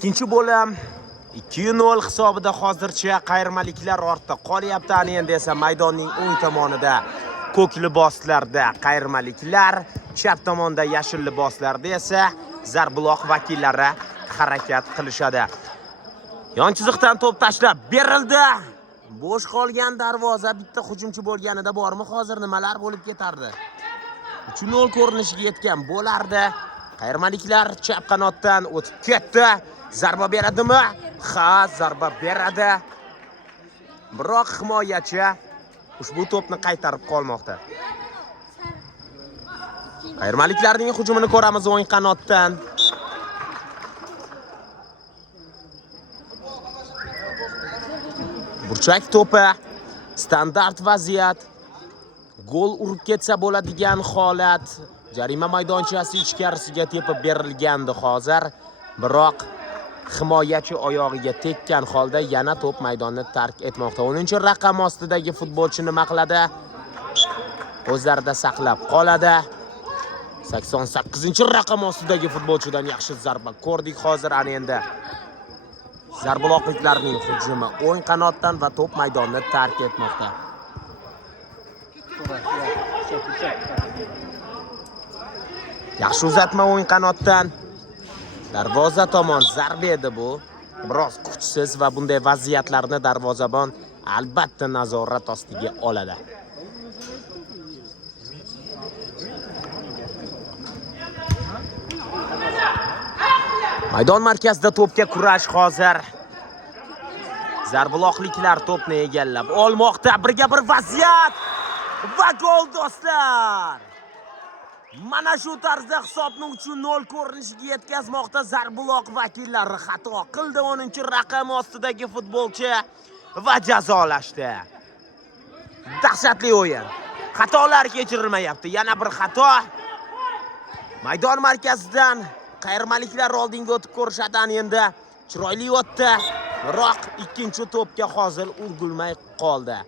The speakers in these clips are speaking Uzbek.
Ikkinchi bo'lim 2-0 hisobida hozircha qayirmaliklar ortda qolyapti. Ana endi esa maydonning o'ng tomonida ko'k liboslarda qayirmaliklar, chap tomonda yashil liboslarda esa Zarbuloq vakillari harakat qilishadi. Yon chiziqdan to'p tashlab berildi. Bo'sh qolgan darvoza, bitta hujumchi bo'lganida bormi, hozir nimalar bo'lib ketardi. 3-0 ko'rinishiga yetgan bo'lardi. Qayirmaliklar chap qanotdan o'tib ketdi. Zarba beradimi? Ha, zarba beradi. Biroq himoyachi ushbu to'pni qaytarib qolmoqda. Qayirmaliklarning hujumini ko'ramiz o'ng qanotdan. Burchak to'pi, standart vaziyat. Gol urib ketsa bo'ladigan holat. Jarima maydonchasi ichkarisiga tepib berilgandi hozir. Biroq himoyachi oyog'iga tekkan holda yana to'p maydonni tark etmoqda. 10-raqam ostidagi futbolchi nima qiladi? O'zlarida saqlab qoladi. 88-raqam ostidagi futbolchidan yaxshi zarba ko'rdik hozir. Ana endi Zarbuloqliklarning hujumi o'ng qanotdan va to'p maydonni tark etmoqda. Yaxshi uzatma o'ng qanotdan. Darvoza tomon zarba edi bu. Biroz kuchsiz va bunday vaziyatlarni darvozabon albatta nazorat ostiga oladi. Maydon markazida to'pga kurash hozir. Zarbuloqliklar to'pni egallab olmoqda. Birga bir vaziyat va gol do'stlar. Mana shu tarzda hisobni 3-0 ko'rinishiga yetkazmoqda Zarbuloq vakillari. Xato qildi 10-raqam ostidagi futbolchi va jazolashdi. Dahshatli o'yin. Xatolar kechirilmayapti. Yana bir xato. Maydon markazidan qayirmaliklar oldinga o'tib ko'rishadi. Endi chiroyli o'tdi. Biroq ikkinchi to'pga hozir ulgurmay qoldi.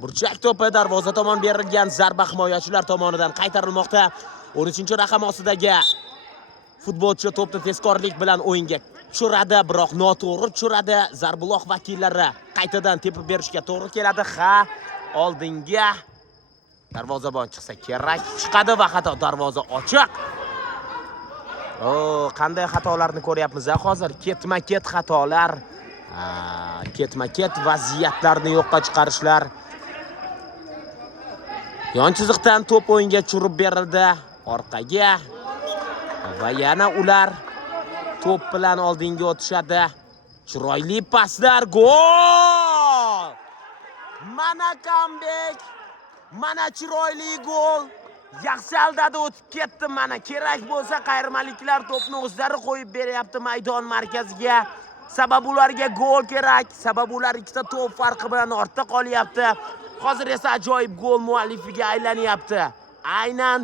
Burchak to'pi darvoza tomon berilgan zarba himoyachilar tomonidan qaytarilmoqda. 13-raqam ostidagi futbolchi to'pni tezkorlik bilan o'yinga tushiradi, biroq noto'g'ri tushiradi. Zarbuloq vakillari qaytadan tepib berishga to'g'ri keladi. Ha, oldinga darvozabon chiqsa kerak. Chiqadi va xato, darvoza ochiq. Qanday xatolarni ko'ryapmiz hozir? Ketma-ket xatolar, ketma-ket vaziyatlarni yo'qqa chiqarishlar. Yon chiziqdan to'p o'yinga tushirib berildi. Orqaga va yana ular to'p bilan oldinga o'tishadi. Chiroyli paslar, gol! Mana comeback, mana chiroyli gol. Yaxshi aldada o'tib ketdi. Mana kerak bo'lsa qayirmaliklar to'pni o'zlari qo'yib beryapti maydon markaziga. Sabab ularga gol kerak. Sabab ular ikkita to'p farqi bilan ortda qolyapti. Hozir esa ajoyib gol muallifiga aylanyapti. Aynan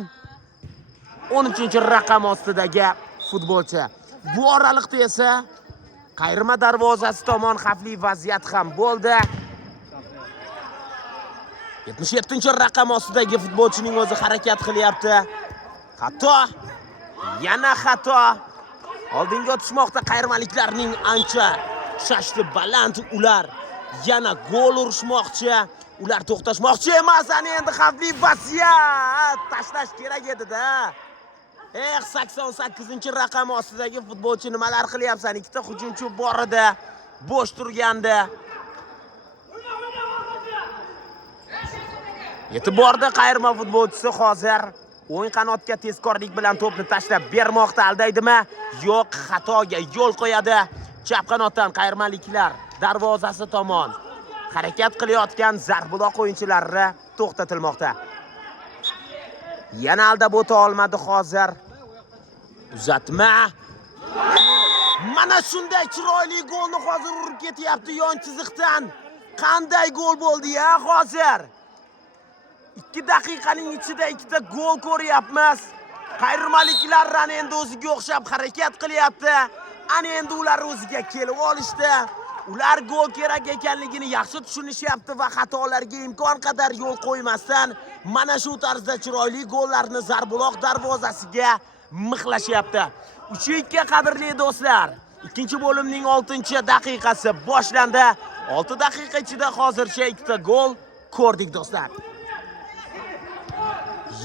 13-raqam ostidagi futbolchi. Bu oraliqda esa qayirma darvozasi tomon xavfli vaziyat ham bo'ldi. 77-raqam ostidagi futbolchining o'zi harakat qilyapti. Xato, yana xato. Oldinga o'tishmoqda qayirmaliklarning ancha shashti baland ular. Yana gol urishmoqchi. Ular to'xtashmoqchi emas. Ana endi xavfli vaziyat. Tashlash kerak edi-da. 88-raqam ostidagi futbolchi nimalar qilyapsan? Ikkita hujumchi bor edi. Bo'sh turgandi. Yetib bordi qayirma futbolchisi hozir. O'ng qanotga tezkorlik bilan to'pni tashlab bermoqda. Aldaydimi? Yo'q, xatoga yo'l qo'yadi. Chap qanotdan qayirmaliklar darvozasi tomon harakat qilayotgan Zarbuloq o'yinchilari to'xtatilmoqda. Yana aldab o'ta olmadi hozir. Uzatma. Mana shunday chiroyli golni hozir urib ketyapti yon chiziqdan. Qanday gol bo'ldi-ya hozir? 2 daqiqaning ichida ikkita gol ko'ryapmiz. Qayirmaliklar ana endi o'ziga o'xshab harakat qilyapti. Ana endi ular o'ziga kelib olishdi. Ular gol kerak ekanligini yaxshi tushunishyapti va xatolarga imkon qadar yo'l qo'ymasdan mana shu tarzda chiroyli gollarni Zarbuloq darvozasiga mixlashyapti. 3-2 qadrli do'stlar. Ikkinchi bo'limning 6-daqiqasi boshlandi. 6 daqiqa ichida hozircha 2 gol ko'rdik do'stlar.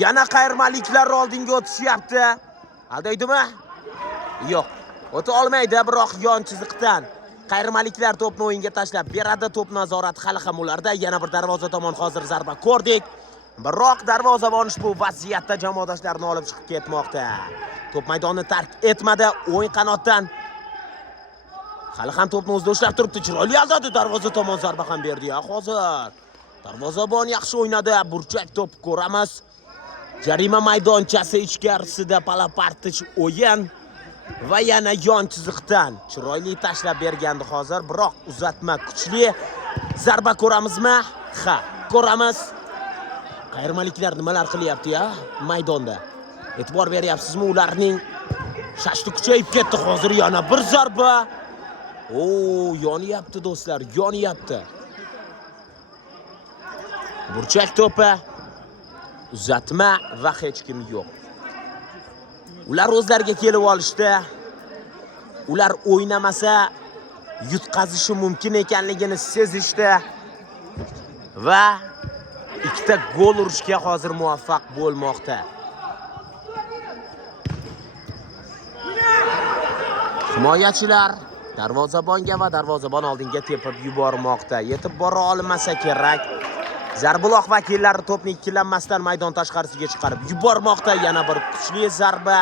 Yana qayirmaliklar oldinga o'tishyapti. Aldaydimi? Yo'q. O'ta olmaydi, biroq yon chiziqdan qayirmaliklar to'pni o'yinga tashlab beradi. To'p nazorati hali ham ularda. Yana bir darvoza tomon hozir zarba ko'rdik. Biroq darvozabon ushbu vaziyatda jamoadoshlarini olib chiqib ketmoqda. To'p maydonni tark etmadi. O'yin qanotdan hali ham to'pni o'zida ushlab turibdi. Chiroyli aldadi. Darvoza tomon zarba ham berdi. Hozir darvozabon yaxshi o'ynadi. Burchak to'p ko'ramiz. Jarima maydonchasi ichkarisida palapartich o'yin va yana yon chiziqdan chiroyli tashlab bergandi hozir, biroq uzatma kuchli. Zarba ko'ramizmi? Ha, ko'ramiz. Qayirmaliklar nimalar qilyapti-ya maydonda? E'tibor beryapsizmi? Ularning shashti kuchayib ketdi. Hozir yana bir zarba. Yonyapti do'stlar, yonyapti. Burchak to'pi, uzatma va hech kim yo'q. Ular o'zlariga kelib olishdi. Ular o'ynamasa yutqazishi mumkin ekanligini sezishdi va 2 gol urishga hozir muvaffaq bo'lmoqda. Himoyachilar darvozabonga va darvozabon oldinga tepib yubormoqda. Yetib bora olmasa kerak. Zarbuloq vakillari to'pni ikkilanmasdan maydon tashqarisiga chiqarib yubormoqda. Yana bir kuchli zarba.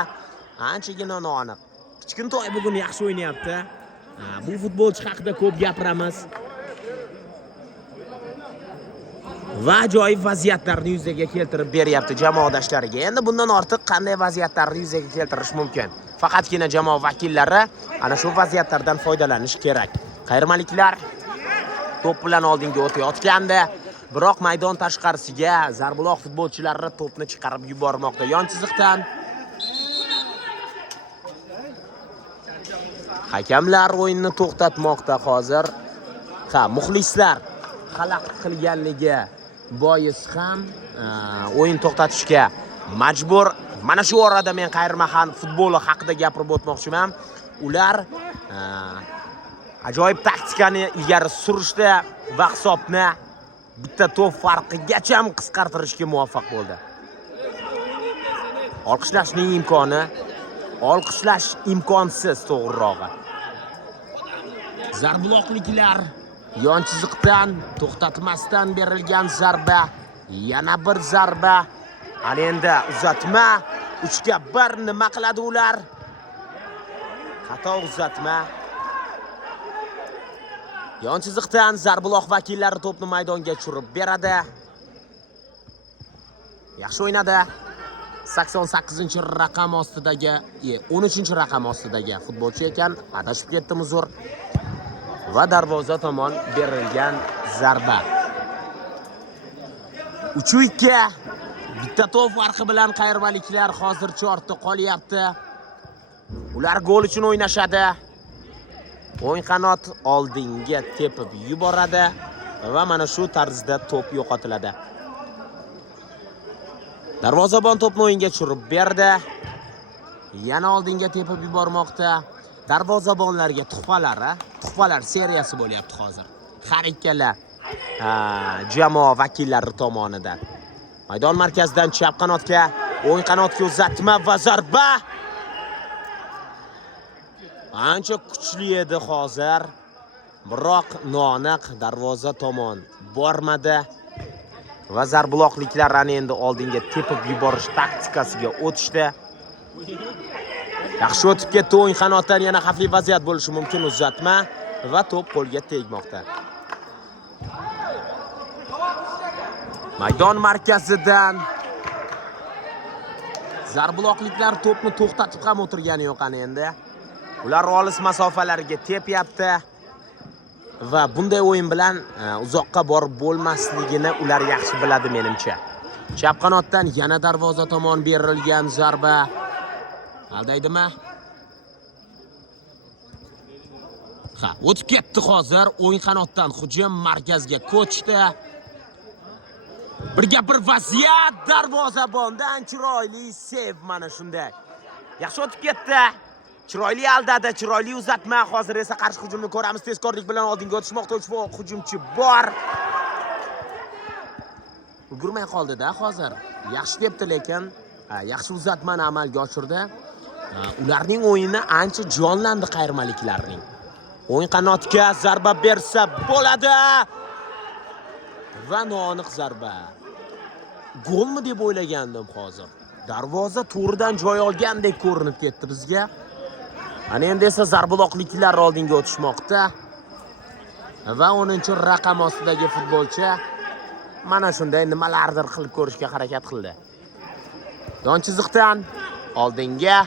Anchagina noaniq. Kichkintoy bugun yaxshi o'ynayapti. Bu futbolchi haqida ko'p gapiramiz. Va ajoyib vaziyatlarni yuzaga keltirib beryapti jamoadoshlariga. Endi bundan ortiq qanday vaziyatlarni yuzaga keltirish mumkin? Faqatgina jamoa vakillari ana shu vaziyatlardan foydalanish kerak. Qayirmaliklar to'p bilan oldinga o'tayotgandi. Biroq maydon tashqarisiga Zarbuloq futbolchilari to'pni chiqarib yubormoqda. Yon chiziqdan hakamlar o'yinni to'xtatmoqda hozir. Muxlislar xalaqit qilganligi bois ham o'yin to'xtatishga majbur. Mana shu orada men qayirmahan futboli haqida gapirib o'tmoqchiman. Ular ajoyib taktikani ilgari surishdi va hisobni bitta to'p farqigacha qisqartirishga muvaffaq bo'ldi. Olqishlash imkonsiz to'g'rirog'i. Zarbuloqliklar yon chiziqdan to'xtatmasdan berilgan zarba, yana bir zarba. Ana endi uzatma 3-1 nima qiladi ular? Xato uzatma. Yon chiziqdan Zarbuloq vakillari to'pni maydonga tushirib beradi. Yaxshi o'ynadi. 88-raqam ostidagi, 13-raqam ostidagi futbolchi ekan, adashib ketdim, uzr. Va darvoza tomon berilgan zarba. 3-2. Bitta to'p farqi bilan qayirmaliklar hozircha ortda qolyapti. Ular gol uchun o'ynashadi. O'ng qanot oldinga tepib yuboradi va mana shu tarzda to'p yo'qotiladi. Darvozabon to'pni o'yinga tushirib berdi. Yana oldinga tepib yubormoqda. Darvozabonlarga tuhfalar seriyasi bo'lyapti hozir. Har ikkala jamoa vakillari tomonidan. Maydon markazidan chap qanotga, o'ng qanotga uzatma va zarba. Ancha kuchli edi hozir. Biroq noaniq darvoza tomon bormadi. Va Zarbuloqliklar ana endi oldinga tepib yuborish taktikasiga o'tishdi. Yaxshi o'tib ketdi o'ng qanotdan, yana xavfli vaziyat bo'lishi mumkin. Uzatma va to'p qo'lga tegmoqda. Maydon markazidan Zarbuloqliklar to'pni to'xtatib ham o'tirgani yo'q ana endi. Ular olis masofalarga tepyapti va bunday o'yin bilan uzoqqa borib bo'lmasligini ular yaxshi biladi menimcha. Chap qanotdan yana darvoza tomon berilgan zarba. Aldaydimi? O'tib ketdi hozir. O'ng qanotdan hujum markazga ko'chdi. Birga bir vaziyat, darvozabondan chiroyli sev mana shunday. Yaxshi o'tib ketdi. Chiroyli aldadi, chiroyli uzatma. Hozir esa qarshi hujumni ko'ramiz. Tezkorlik bilan oldinga o'tishmoqda ushbu hujumchi bor. Ulgurmay qoldi-da hozir. Yaxshi debdi, lekin yaxshi uzatmani amalga oshirdi. Ularning o'yini ancha jonlandi qayirmaliklarning. O'yin qanotga zarba bersa bo'ladi. Va noaniq zarba. Golmi deb o'ylagandim hozir. Darvoza to'ridan joy olgandek ko'rinib ketdi bizga. Ana endi esa zarbuloqliklar oldinga o'tishmoqda. Va 10-raqam ostidagi futbolchi mana shunday nimalardir qilib ko'rishga harakat qildi. Don chiziqdan oldinga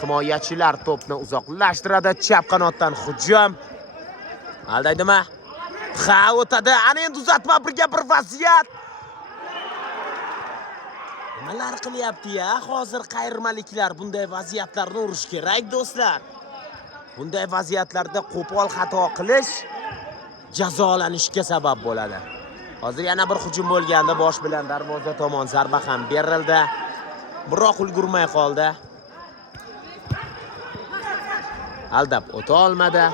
himoyachilar to'pni uzoqlashtiradi. Chap qanotdan hujum. Aldaydimi? Ha, o'tadi. Ana endi uzatma, birga bir vaziyat. Nimalar qilyapti-ya? Hozir qayirmaliklar bunday vaziyatlarni urish kerak, do'stlar. Bunday vaziyatlarda qo'pol xato qilish jazolanishga sabab bo'ladi. Hozir yana bir hujum bo'lganda bosh bilan darvoza tomon zarba ham berildi. Biroq ulgurmay qoldi. Aldab o'ta olmadi.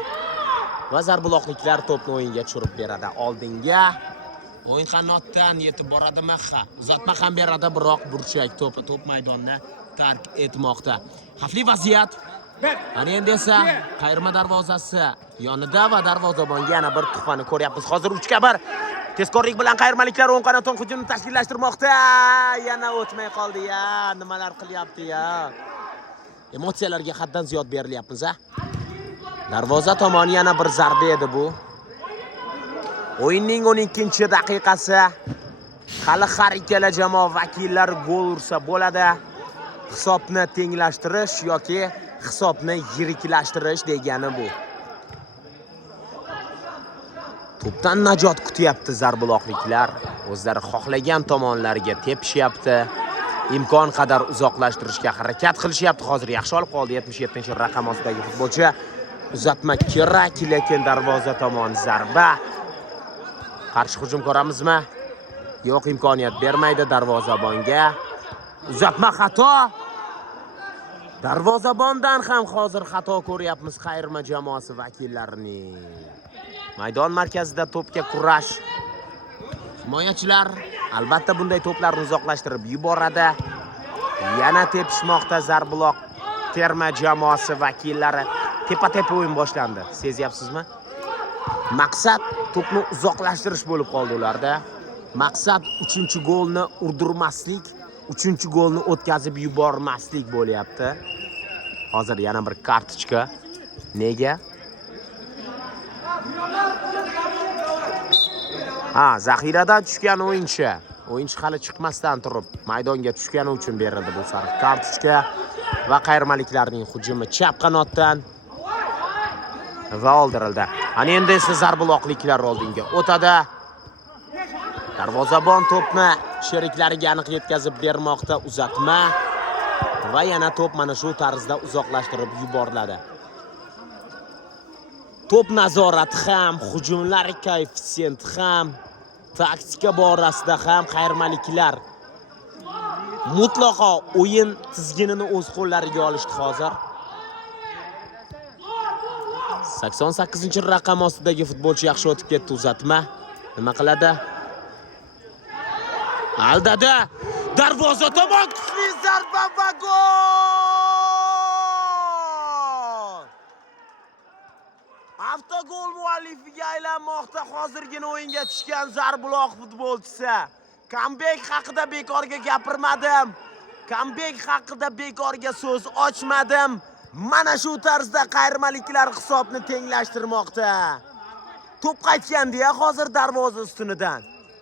Va zarbuloqliklar to'pni o'yinga tushirib beradi. Oldinga o'yin qanotdan yetib boradimi? Ha, uzatma ham beradi, biroq burchak to'p maydonni tark etmoqda. Xavfli vaziyat. Ana endi esa qayirma darvozasi yonida va darvozabonga yana bir tuhfani ko'ryapmiz. Hozir 3-1 tezkorlik bilan qayirmaliklar o'ng qanotdan hujumni tashkillashtirmoqda. Yana o'tmay qoldi-ya. Nimalar qilyapti-ya? Emotsiyalarga haddan ziyod berilyapmiz-a. Darvoza tomoni yana bir zarba edi bu. O'yinning 12-daqiqasi. Hali har ikkala jamoa vakillari gol ursa bo'ladi. Hisobni tenglashtirish yoki hisobni yiriklashtirish degani bu. To'pdan najot kutyapti zarbuloqliklar. O'zlari xohlagan tomonlarga tepishyapti. Imkon qadar uzoqlashtirishga harakat qilishyapti. Hozir yaxshi olib qoldi 77-raqam ostidagi futbolchi. Uzatma kerak, lekin darvoza tomon zarba. Qarshi hujum ko'ramizmi? Yo'q, imkoniyat bermaydi darvozabonga. Uzatma xato. Darvozabondan ham hozir xato ko'ryapmiz qayirma jamoasi vakillarining. Maydon markazida to'pga kurash. Himoyachilar albatta bunday to'plarni uzoqlashtirib yuboradi. Yana tepishmoqda zarbuloq terma jamoasi vakillari. Tepa-tepa o'yin boshlandi. Sezyapsizmi? Maqsad to'pni uzoqlashtirish bo'lib qoldi ularda. Maqsad 3-golni urdirmaslik, 3-golni o'tkazib yubormaslik bo'lyapti. Hozir yana bir kartochka. Nega? Zaxiradan tushgan o'yinchi. O'yinchi hali chiqmasdan turib maydonga tushgani uchun berildi bu sariq kartochka va qayirmaliklarning hujumi chap qanotdan va oldirildi. Ana endi esa zarbuloqliklar oldinga o'tadi. Darvozabon to'pni sheriklariga aniq yetkazib bermoqda. Uzatma va yana to'p mana shu tarzda uzoqlashtirib yuboriladi. To'p nazorati ham, hujumlar koeffitsiyenti ham, taktika borasida ham qayirmaliklar mutlaqo o'yin tizginini o'z qo'llariga olishdi hozir. 88-raqam ostidagi futbolchi yaxshi o'tib ketdi. Uzatma. Nima qiladi? Aldadi. Darvoza tomon kuchli zarba va gol! Avtogol muallifiga aylanmoqda hozirgina o'yinga tushgan zarbuloq futbolchisi. Comeback haqida bekorga gapirmadim. Comeback haqida bekorga so'z ochmadim. Mana shu tarzda qayirmaliklar hisobni tenglashtirmoqda. To'p qaytgandi-ya hozir darvoza ustunidan.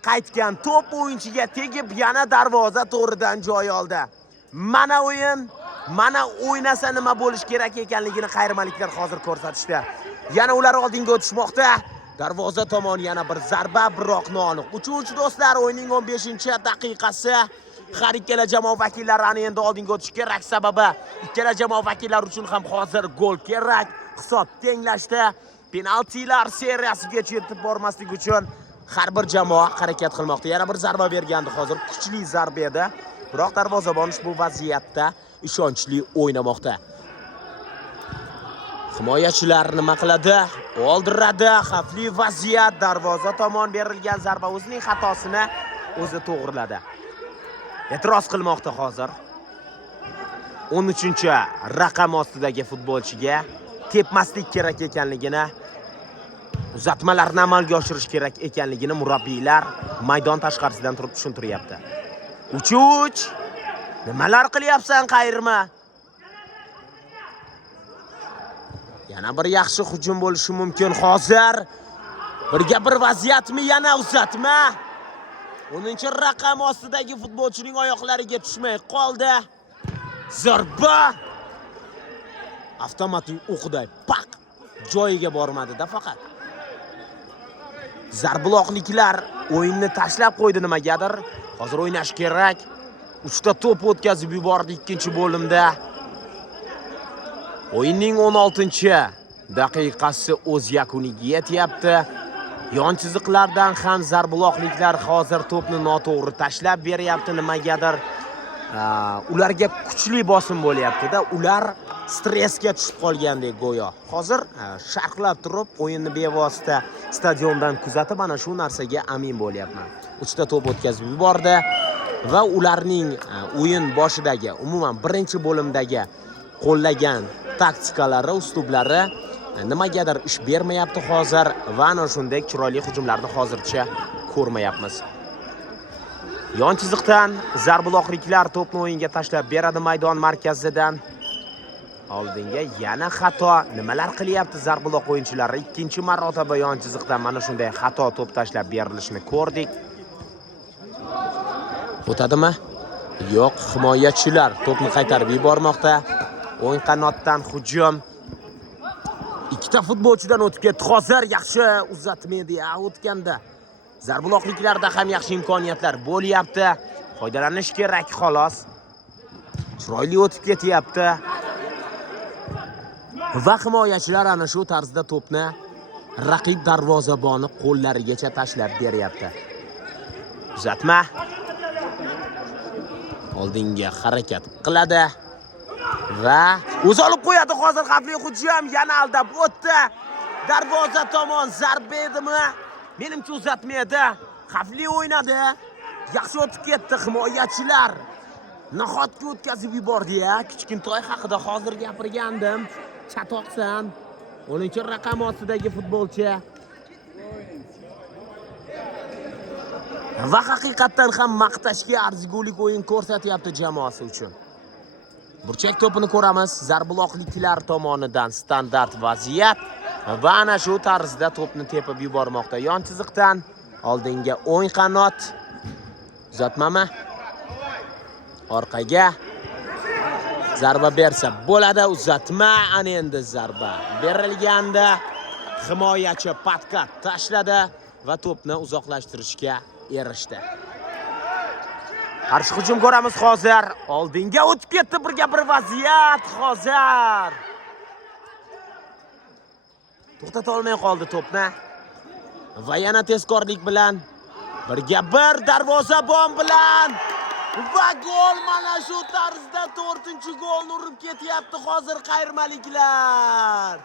Qaytgan to'p o'yinchiga tegib yana darvoza to'ridan joy oldi. Mana o'yin, mana o'ynasa nima bo'lish kerak ekanligini qayirmaliklar hozir ko'rsatishdi. Yana ular oldinga o'tishmoqda. Darvoza tomon yana bir zarba, biroq noaniq. Uchuvchi do'stlar, o'yinning 15-daqiqasi. Har ikkala jamoa vakillari ana endi oldinga o'tish kerak, sababi ikkala jamoa vakillari uchun ham hozir gol kerak. Hisob tenglashdi. Penaltilar seriyasiga yetib bormaslik uchun har bir jamoa harakat qilmoqda. Yana bir zarba bergandi hozir. Kuchli zarba edi. Biroq darvozabon ushbu vaziyatda ishonchli o'ynamoqda. Himoyachilar nima qiladi? Oldiradi. Xavfli vaziyat, darvoza tomon berilgan zarba o'zining xatosini o'zi to'g'riladi. E'tiroz qilmoqda hozir. 13-raqam ostidagi futbolchiga tepmaslik kerak ekanligini, uzatmalarni amalga oshirish kerak ekanligini murabbiylar maydon tashqarisidan turib tushuntiryapti. 3-3. Nimalar qilyapsan, Qayrma? Yana bir yaxshi hujum bo'lishi mumkin hozir. Birga bir vaziyatmi, yana uzatma. 10-raqam ostidagi futbolchining oyoqlariga tushmay qoldi. Zarba. Avtomatik o'qday pak joyiga bormadi-da faqat. Zarbuloqliklar o'yinni tashlab qo'ydi nimagadir. Hozir o'ynash kerak. 3 ta to'p o'tkazib yubordi ikkinchi bo'limda. O'yinning 16-daqiqasi o'z yakuniga yetyapti. Yon chiziqlardan ham zarbuloqliklar hozir to'pni noto'g'ri tashlab beryapti nimagadir. Ularga kuchli bosim bo'lyapti-da. Ular stressga tushib qolgandek go'yo. Hozir sharqlab turib o'yinni bevosita stadiondan kuzatib ana shu narsaga amin bo'lyapman. 3 ta to'p o'tkazib yubordi va ularning o'yin boshidagi, umuman birinchi bo'limdagi qo'llagan taktikalari, uslublari nimagadir ish bermayapti hozir va ana shunday chiroyli hujumlarni hozircha ko'rmayapmiz. Yon chiziqdan zarbuloqliklar to'pni o'yinga tashlab beradi maydon markazidan. Oldinga yana xato. Nimalar qilyapti zarbuloq o'yinchilari? Ikkinchi marotaba yon chiziqdan mana shunday xato to'p tashlab berilishini ko'rdik. O'tadimi? Yo'q, himoyachilar to'pni qaytarib yubormoqda. O'ng qanotdan hujum. Ikkita futbolchidan o'tib ketdi. Hozir yaxshi uzatma edi o'tganda. Zarbuloqliklarda ham yaxshi imkoniyatlar bo'lyapti. Foydalanish kerak xolos. Chiroyli o'tib ketyapti. Va himoyachilar ana shu tarzda to'pni raqib darvozaboni qo'llarigacha tashlab beryapti. Uzatma. Oldinga harakat qiladi va o'zi olib qo'yadi. Hozir xavfli hujum yana aldab o'tdi. Darvoza tomon zarba edimi? Menimcha uzatma edi. Xavfli o'ynadi. Yaxshi o'tib ketdi himoyachilar. Nahotki o'tkazib yubordi-ya. Kichkintoy haqida hozir gapirgandim. Chatoqsan. 10-raqam ostidagi futbolchi. Va haqiqatan ham maqtashga arzigulik o'yin ko'rsatyapti jamoasi uchun. Burchak to'pini ko'ramiz. Zarbuloqliklar tomonidan standart vaziyat va ana shu tarzda to'pni tepib yubormoqda. Yon chiziqdan oldinga o'ng qanot. Uzatmami? Orqaga zarba bersa bo'ladi. Uzatma, ana endi zarba berilganda himoyachi patka tashladi va to'pni uzoqlashtirishga erishdi. Qarshi hujum ko'ramiz hozir. Oldinga o'tib ketdi birga bir vaziyat hozir. To'xtata olmay qoldi to'pni. Va yana tezkorlik bilan birga bir darvozabon bilan va gol, mana shu tarzda 4-golni urib ketyapti hozir qayrmaliklar.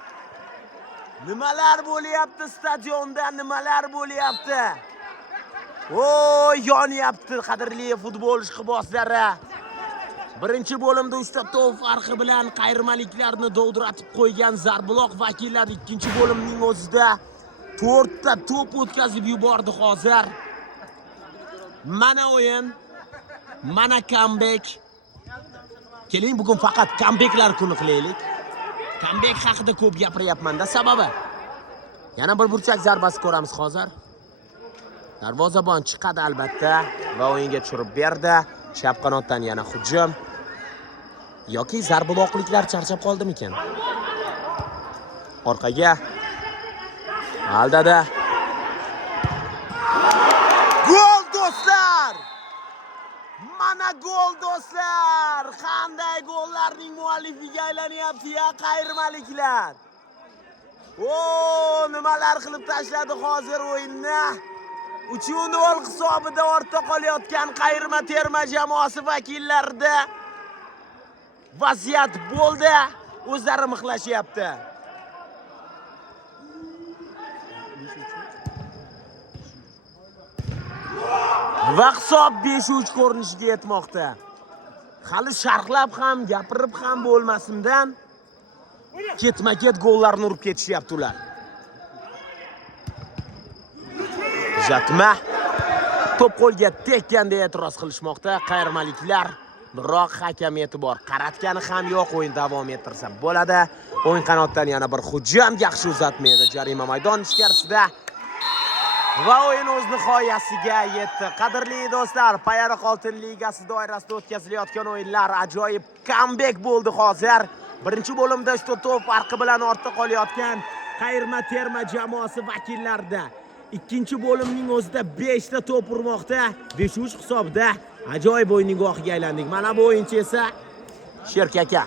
Nimalar bo'lyapti stadionda, nimalar bo'lyapti? Yonyapti qadrli futbol ishqibozlari. Birinchi bo'limda 3 ta to'p farqi bilan qayrmaliklarni dovdiratib qo'ygan zarbuloq vakillari ikkinchi bo'limning o'zida 4 ta to'p o'tkazib yubordi hozir. Mana o'yin, mana comeback. Keling bugun faqat comebacklar kuni qilaylik. Comeback haqida ko'p gapiryapman-da, sababi yana bir burchak zarbasi ko'ramiz hozir. Darvozabon chiqadi albatta va o'yinga tushirib berdi. Chap qanotdan yana hujum. Yoki zarbuloqliklar charchab qoldimikan? Orqaga aldadi. Gol do'stlar! Mana gol do'stlar! Qanday gollarning muallifiga aylanyapti-ya qayrmaliklar. Nimalar qilib tashladi hozir o'yinni. 3-0 hisobida ortda qolayotgan qayrma terma jamoasi vakillarida vaziyat bo'ldi. O'zlari mixlashyapti. Va hisob 5-3 ko'rinishiga yetmoqda. Hali sharhlab ham, gapirib ham bo'lmasimdan ketma-ket gollarni urib ketishyapti ular. Uzatma. To'p qo'lga tekkanda e'tiroz qilishmoqda qayirmaliklar. Biroq hakam e'tibor qaratgani ham yo'q, o'yin davom ettirsa bo'ladi. O'yin qanotdan yana bir hujum, yaxshi uzatma edi jarima maydon ichkarisida. Va o'yin o'z nihoyasiga yetdi. Qadrli do'stlar, Payariq Oltin Ligasi doirasida o'tkazilayotgan o'yinlar ajoyib comeback bo'ldi hozir. Birinchi bo'limda 4 to'p farqi bilan ortda qolayotgan qayirma terma jamoasi vakillarida. Ikkinchi bo'limning o'zida 5 ta to'p urmoqda. 5-3 hisobda ajoyib o'yinning gohiga aylandik. Mana bu o'yinchi esa Sherk aka.